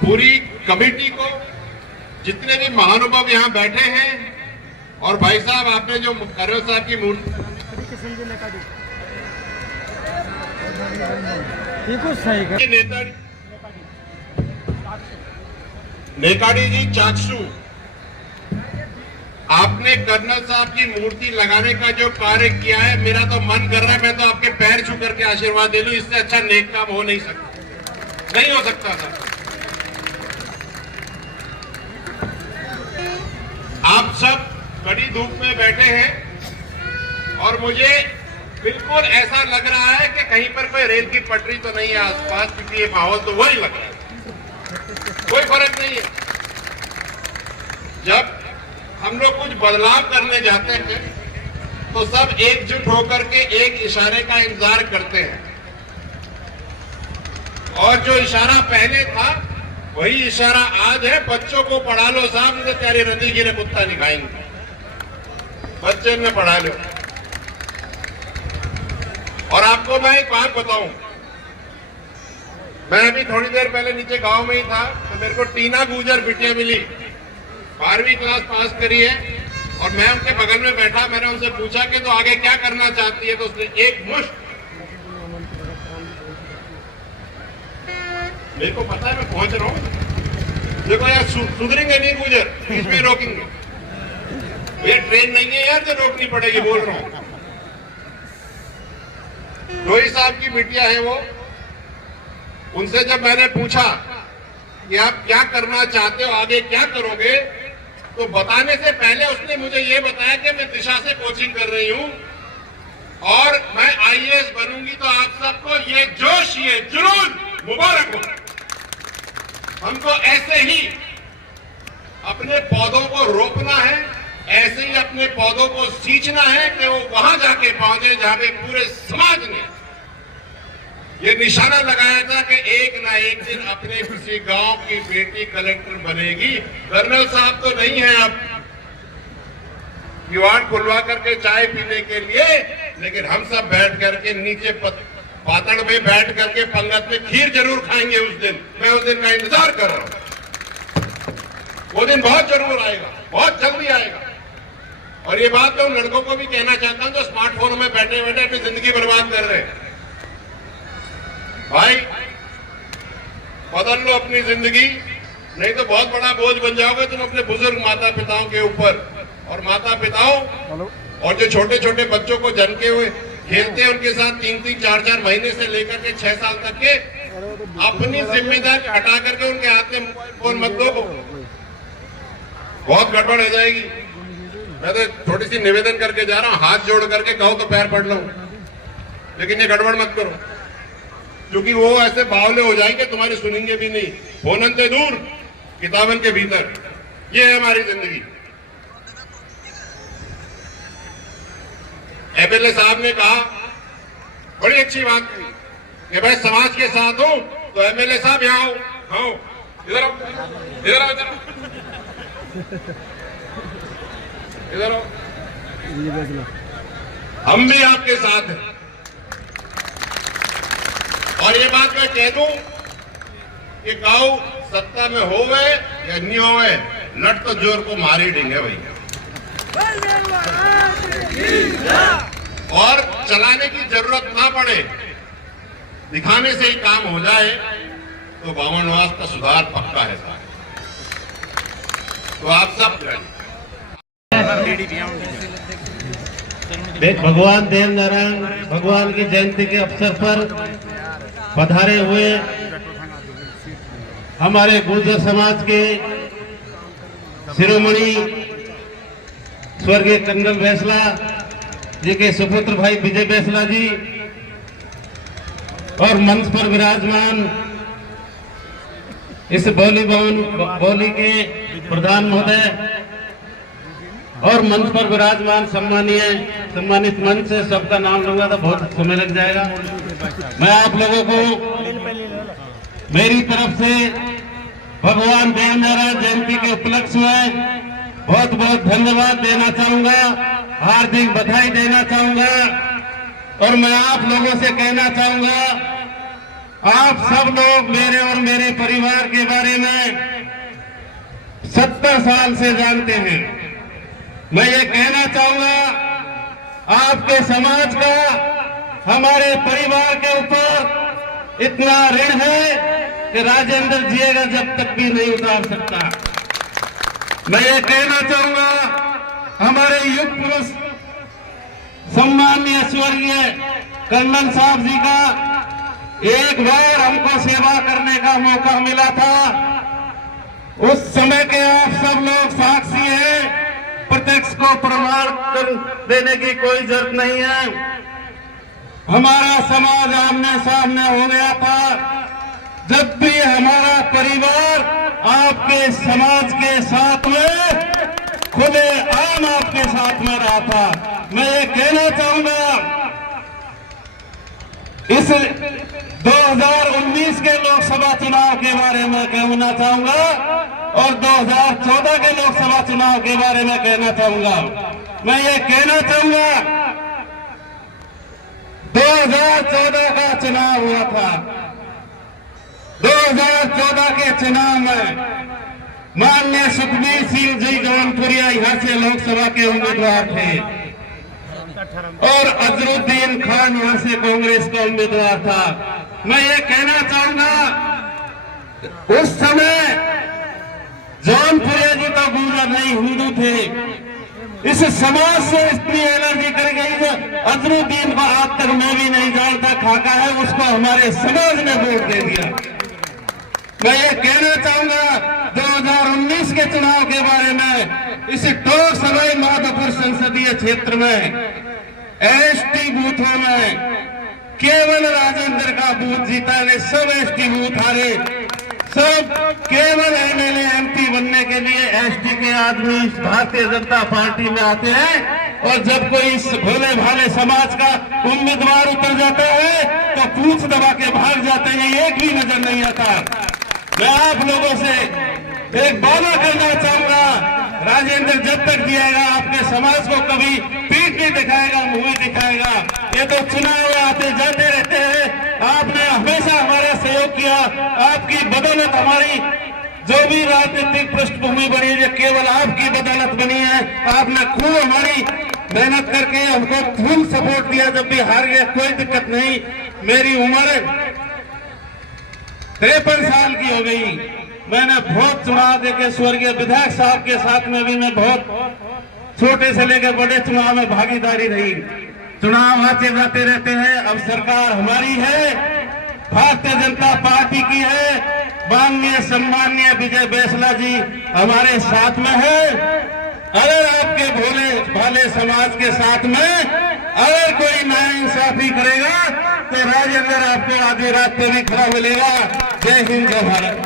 पूरी कमेटी को, जितने भी महानुभाव यहाँ बैठे हैं, और भाई साहब आपने जो कर्नल साहब की मूर्ति नेकाड़ी जी चाक्षु, आपने कर्नल साहब की मूर्ति लगाने का जो कार्य किया है, मेरा तो मन कर रहा है मैं तो आपके पैर छू करके आशीर्वाद दे लूं। इससे अच्छा नेक काम हो नहीं सकता, नहीं हो सकता था। आप सब कड़ी धूप में बैठे हैं और मुझे बिल्कुल ऐसा लग रहा है कि कहीं पर कोई रेल की पटरी तो नहीं है आसपास, क्योंकि ये माहौल तो वही लग रहा है, कोई फर्क नहीं है। जब हम लोग कुछ बदलाव करने जाते हैं तो सब एकजुट होकर के एक इशारे का इंतजार करते हैं, और जो इशारा पहले था वही इशारा आज है। बच्चों को पढ़ा लो साहब, मुझे प्यारी रंजी जी ने कुत्ता नहीं खाएंगे, बच्चे ने पढ़ा लो। और आपको मैं एक बात बताऊं, मैं अभी थोड़ी देर पहले नीचे गांव में ही था तो मेरे को टीना गुजर बिटिया मिली, 12वीं क्लास पास करी है, और मैं उनके बगल में बैठा। मैंने उनसे पूछा कि तो आगे क्या करना चाहती है, तो उसने एक मुश्त, मेरे को पता है मैं पहुंच रहा हूं, देखो यार सुधरेंगे नहीं गुजर, इसमें रोकेंगे, ये ट्रेन नहीं है यार जो रोकनी पड़ेगी, बोल रहा हूं। रोहित साहब की बिटिया है वो, उनसे जब मैंने पूछा कि आप क्या करना चाहते हो, आगे क्या करोगे, तो बताने से पहले उसने मुझे ये बताया कि मैं दिशा से कोचिंग कर रही हूं और मैं आईएएस बनूंगी। तो आप सबको ये जोश, ये जुनून मुबारक हो। हमको ऐसे ही अपने पौधों को रोपना है, ऐसे ही अपने पौधों को सींचना है कि वो वहां जाके पहुंचे जहां पे पूरे समाज ने ये निशाना लगाया था कि एक ना एक दिन अपने किसी गांव की बेटी कलेक्टर बनेगी। कर्नल साहब तो नहीं है अब किवाड़ खुलवा करके चाय पीने के लिए, लेकिन हम सब बैठ करके नीचे पातड़ में बैठ करके पंगत में खीर जरूर खाएंगे उस दिन। मैं उस दिन का इंतजार कर रहा हूं, वो दिन बहुत जरूर आएगा, बहुत जल्दी आएगा। और ये बात मैं उन लड़कों को भी कहना चाहता हूं जो स्मार्टफोन में बैठे बैठे अपनी जिंदगी बर्बाद कर रहे हैं। भाई बदल लो अपनी जिंदगी, नहीं तो बहुत बड़ा बोझ बन जाओगे तुम अपने बुजुर्ग माता पिताओं के ऊपर। और माता पिताओं और जो छोटे छोटे बच्चों को जन्म के हुए खेलते हैं उनके साथ 3-3, 4-4 महीने से लेकर के 6 साल तक के, अपनी जिम्मेदारी हटा करके उनके हाथ में मोबाइल फोन मत दो, बहुत गड़बड़ हो जाएगी। मैं तो थोड़ी सी निवेदन करके जा रहा हूं, हाथ जोड़ करके कहो तो पैर पड़ लो, लेकिन ये गड़बड़ मत करो, क्योंकि वो ऐसे बावले हो जाएंगे तुम्हारे सुनेंगे भी नहीं। फोनन से दूर किताबन के भीतर, ये है हमारी जिंदगी। एमएलए साहब ने कहा बड़ी अच्छी बात की कि भाई समाज के साथ हूं, तो एमएलए साहब यहाँ आओ, आओ इधर आओ, इधर आओ, इधर आओ, हम भी आपके साथ हैं। और ये बात मैं कह दूं कि गांव सत्ता में होवे या नहीं होवे, लट तो जोर को मारी देंगे भैया, और चलाने की जरूरत ना पड़े, दिखाने से ही काम हो जाए तो बावनवास का सुधार पक्का है साहब। तो आप सब भगवान देव नारायण भगवान की जयंती के अवसर पर पधारे हुए हमारे गुर्जर समाज के शिरोमणि स्वर्गीय कर्नल बैसला जी के सुपुत्र भाई विजय बैसला जी, और मंच पर विराजमान इस बोली के प्रधान महोदय, और मंच पर विराजमान सम्मानित मंच से सबका नाम लूंगा तो बहुत समय लग जाएगा। मैं आप लोगों को मेरी तरफ से भगवान देव नारायण जयंती के उपलक्ष्य में बहुत बहुत धन्यवाद देना चाहूंगा, हार्दिक बधाई देना चाहूंगा। और मैं आप लोगों से कहना चाहूंगा, आप सब लोग मेरे और मेरे परिवार के बारे में 70 साल से जानते हैं। मैं ये कहना चाहूंगा आपके समाज का हमारे परिवार के ऊपर इतना ऋण है कि राजेंद्र जिएगा जब तक भी नहीं उतार सकता। मैं ये कहना चाहूंगा हमारे युग पुरुष सम्माननीय स्वर्गीय कर्नल साहब जी का एक बार हमको सेवा करने का मौका मिला था। उस समय के आप सब लोग साक्षी हैं, प्रत्यक्ष को प्रमाण कर देने की कोई जरूरत नहीं है। हमारा समाज आमने सामने हो गया था। जब भी हमारा परिवार आपके समाज के साथ में खुले आम आपके साथ में रहा था। मैं ये कहना चाहूंगा इस 2019 के लोकसभा चुनाव के बारे में कहना चाहूंगा और 2014 के लोकसभा चुनाव के बारे में कहना चाहूंगा। मैं ये कहना चाहूंगा 2014 का चुनाव हुआ था। 2014 के चुनाव में माननीय सुखबीर सिंह जी जौनपुरिया यहाँ से लोकसभा के उम्मीदवार थे और अजरुद्दीन खान यहाँ से कांग्रेस का उम्मीदवार था। मैं ये कहना चाहूंगा उस समय जौनपुरिया जी तो गुर्जर नहीं हिंदू थे। इस समाज से इतनी एलर्जी कर गई जो अजरुद्दीन को आज तक मैं भी नहीं जानता खाका है, उसको हमारे समाज ने वोट दे दिया। मैं ये कहना चाहूंगा 2019 के चुनाव के बारे में इस टोक सवाई माधोपुर संसदीय क्षेत्र में एसटी बूथों में केवल राजेंद्र का बूथ जीता ने, सब एसटी बूथ हारे। सब केवल एमएलए एमपी बनने के लिए एसटी के आदमी भारतीय जनता पार्टी में आते हैं और जब कोई इस भोले भाले समाज का उम्मीदवार उतर जाता है तो पूंछ दबा के भाग जाते हैं, एक भी नजर नहीं आता। मैं आप लोगों से एक वादा करना चाहूंगा, राजेंद्र जब तक जिएगा आपके समाज को कभी पीठ नहीं दिखाएगा, मुंह नहीं दिखाएगा। ये तो चुनाव आते जाते रहते हैं, आपने हमेशा हमारा सहयोग किया। आपकी बदौलत हमारी जो भी राजनीतिक पृष्ठभूमि बनी है केवल आपकी बदौलत बनी है। आपने खूब हमारी मेहनत करके हमको फुल सपोर्ट दिया। जब भी हार गया कोई दिक्कत नहीं। मेरी उम्र 53 साल की हो गई। मैंने बहुत चुनाव देखे, स्वर्गीय विधायक साहब के साथ में भी मैं बहुत छोटे से लेकर बड़े चुनाव में भागीदारी रही। चुनाव आते जाते रहते हैं। अब सरकार हमारी है, भारतीय जनता पार्टी की है। माननीय सम्माननीय विजय बैसला जी हमारे साथ में है। अगर आपके भोले भाले समाज के साथ में अगर कोई नाइंसाफी करेगा तो राजेंद्र आपको आधे रास्ते में खड़ा मिलेगा। जय हिंद, जय भारत।